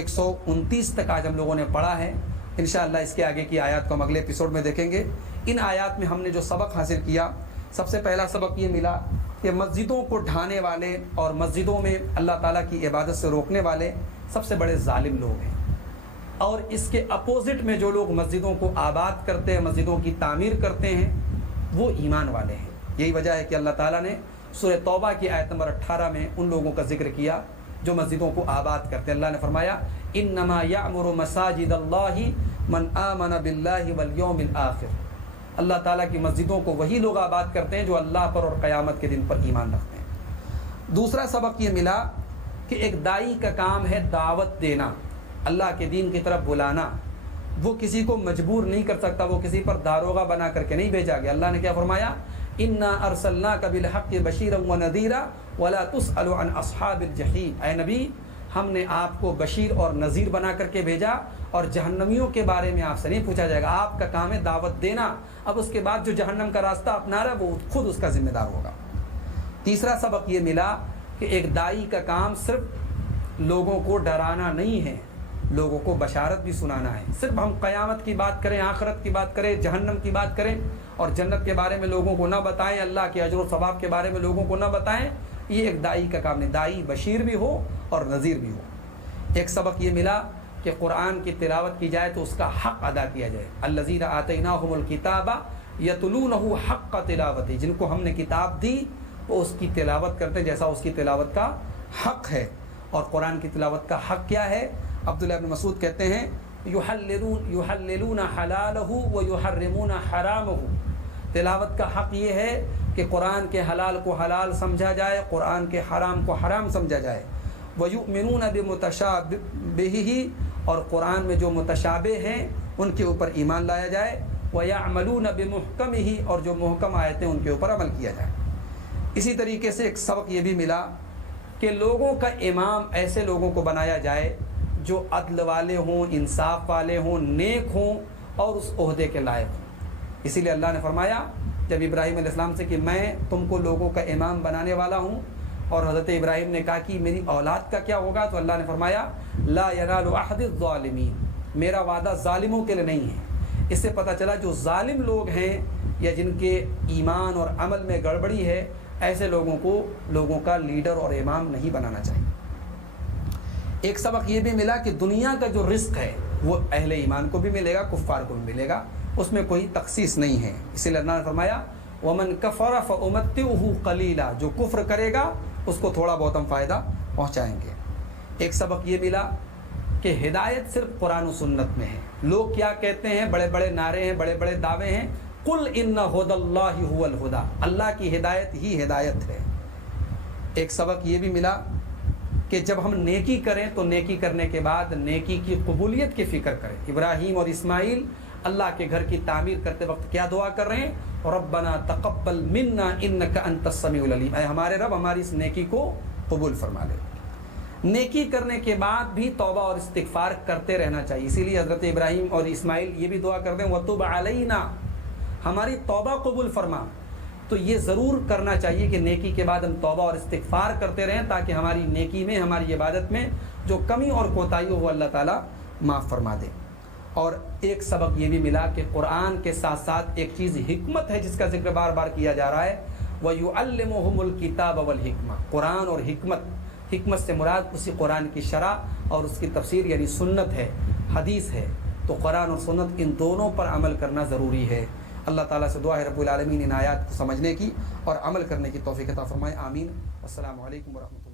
129 تک آج ہم لوگوں نے پڑھا ہے۔ انشاءاللہ اس کے آگے کی آیات کو ہم اگلے ایپیسوڈ میں دیکھیں گے۔ ان آیات میں ہم نے جو سبق حاصل کیا، سب سے پہلا سبق یہ ملا کہ مسجدوں کو ڈھانے والے اور مسجدوں میں اللہ تعالیٰ کی عبادت سے روکنے والے سب سے بڑے ظالم لوگ ہیں، اور اس کے اپوزٹ میں جو لوگ مسجدوں کو آباد کرتے ہیں، مسجدوں کی تعمیر کرتے ہیں، وہ ایمان والے ہیں۔ یہی وجہ ہے کہ اللہ تعالیٰ نے سورہ توبہ کی آیت نمبر 18 میں ان لوگوں کا ذکر کیا جو مسجدوں کو آباد کرتے ہیں۔ اللہ نے فرمایا انما یعمر مساجد اللہ من آمن باللہ والیوم الآخر۔ اللہ تعالیٰ کی مسجدوں کو وہی لوگ آباد کرتے ہیں جو اللہ پر اور قیامت کے دن پر ایمان رکھتے ہیں۔ دوسرا سبق یہ ملا کہ ایک داعی کا کام ہے دعوت دینا، اللہ کے دین کی طرف بلانا۔ وہ کسی کو مجبور نہیں کر سکتا، وہ کسی پر داروغہ بنا کر کے نہیں بھیجا گیا۔ اللہ نے کیا فرمایا؟ انا ارسلناک بالحق بشیرا ونذیرا ولا تسأل عن اصحاب الجحیم۔ اے نبی، ہم نے آپ کو بشیر اور نذیر بنا کر کے بھیجا، اور جہنمیوں کے بارے میں آپ سے نہیں پوچھا جائے گا۔ آپ کا کام ہے دعوت دینا، اب اس کے بعد جو جہنم کا راستہ اپنا رہا ہے وہ خود اس کا ذمہ دار ہوگا۔ تیسرا سبق یہ ملا کہ ایک داعی کا کام صرف لوگوں کو ڈرانا نہیں ہے، لوگوں کو بشارت بھی سنانا ہے۔ صرف ہم قیامت کی بات کریں، آخرت کی بات کریں، جہنم کی بات کریں اور جنت کے بارے میں لوگوں کو نہ بتائیں، اللہ کے اجر و ثواب کے بارے میں لوگوں کو نہ بتائیں، یہ ایک داعی کا کام نہیں۔ داعی بشیر بھی ہو اور نذیر بھی ہو۔ ایک سبق یہ ملا کہ قرآن کی تلاوت کی جائے تو اس کا حق ادا کیا جائے۔ الذین آتیناہم الکتاب یتلونہ حق تلاوتہ، جن کو ہم نے کتاب دی وہ اس کی تلاوت کرتے ہیں جیسا اس کی تلاوت کا حق ہے۔ اور قرآن کی تلاوت کا حق کیا ہے؟ عبداللہ ابن مسعود کہتے ہیں یحللون حلالہ ویحرمون حرامہ۔ تلاوت کا حق یہ ہے کہ قرآن کے حلال کو حلال سمجھا جائے، قرآن کے حرام کو حرام سمجھا جائے۔ وَيُؤْمِنُونَ بِمُتَشَابِهِ، اور قرآن میں جو متشابہ ہیں ان کے اوپر ایمان لایا جائے۔ وَيَعْمَلُونَ بِمُحْكَمِهِ، اور جو محکم آیتیں ان کے اوپر عمل کیا جائے۔ اسی طریقے سے ایک سبق یہ بھی ملا کہ لوگوں کا امام ایسے لوگوں کو بنایا جائے جو عدل والے ہوں، انصاف والے ہوں، نیک ہوں اور اس عہدے کے لائق ہوں۔ اسی لیے اللہ نے فرمایا جب ابراہیم علیہ السلام سے کہ میں تم کو لوگوں کا امام بنانے والا ہوں، اور حضرت ابراہیم نے کہا کہ میری اولاد کا کیا ہوگا، تو اللہ نے فرمایا لا ینال عہد الظالمین، میرا وعدہ ظالموں کے لیے نہیں ہے۔ اس سے پتہ چلا جو ظالم لوگ ہیں یا جن کے ایمان اور عمل میں گڑبڑی ہے، ایسے لوگوں کو لوگوں کا لیڈر اور امام نہیں بنانا چاہیے۔ ایک سبق یہ بھی ملا کہ دنیا کا جو رزق ہے وہ اہل ایمان کو بھی ملے گا، کفار کو بھی ملے گا، اس میں کوئی تخصیص نہیں ہے۔ اسی لیے اللہ نے فرمایا وَمَنْ كَفَرَ فَأُمَتِّعُهُ قَلِيلًا، جو کفر کرے گا اس کو تھوڑا بہت ہم فائدہ پہنچائیں گے۔ ایک سبق یہ ملا کہ ہدایت صرف قرآن و سنت میں ہے۔ لوگ کیا کہتے ہیں، بڑے بڑے نعرے ہیں، بڑے بڑے دعوے ہیں، قُلْ إِنَّ هُدَى اللَّهِ هُوَ الْهُدَى، اللہ کی ہدایت ہی ہدایت ہے۔ ایک سبق یہ بھی ملا کہ جب ہم نیکی کریں تو نیکی کرنے کے بعد نیکی کی قبولیت کی فکر کریں۔ ابراہیم اور اسماعیل اللہ کے گھر کی تعمیر کرتے وقت کیا دعا کر رہے ہیں؟ ربنا تقبل منا انک انت السمیع العلیم، اے ہمارے رب ہماری اس نیکی کو قبول فرما لے۔ نیکی کرنے کے بعد بھی توبہ اور استغفار کرتے رہنا چاہیے۔ اسی لیے حضرت ابراہیم اور اسماعیل یہ بھی دعا کرتے ہیں وتب علینا، ہماری توبہ قبول فرما۔ تو یہ ضرور کرنا چاہیے کہ نیکی کے بعد ہم توبہ اور استغفار کرتے رہیں، تاکہ ہماری نیکی میں، ہماری عبادت میں جو کمی اور کوتاہی ہو وہ اللہ تعالیٰ معاف فرما دے۔ اور ایک سبق یہ بھی ملا کہ قرآن کے ساتھ ساتھ ایک چیز حکمت ہے جس کا ذکر بار بار کیا جا رہا ہے، وَيُعَلِّمُهُمُ الْكِتَابَ وَالْحِکْمَةَ، قرآن اور حکمت سے مراد اسی قرآن کی شرح اور اس کی تفسیر یعنی سنت ہے، حدیث ہے۔ تو قرآن اور سنت ان دونوں پر عمل کرنا ضروری ہے۔ اللہ تعالیٰ سے دعا ہے رب العالمین ان آیات کو سمجھنے کی اور عمل کرنے کی توفیق عطا فرمائے، آمین۔ السلام علیکم ورحمۃ اللہ۔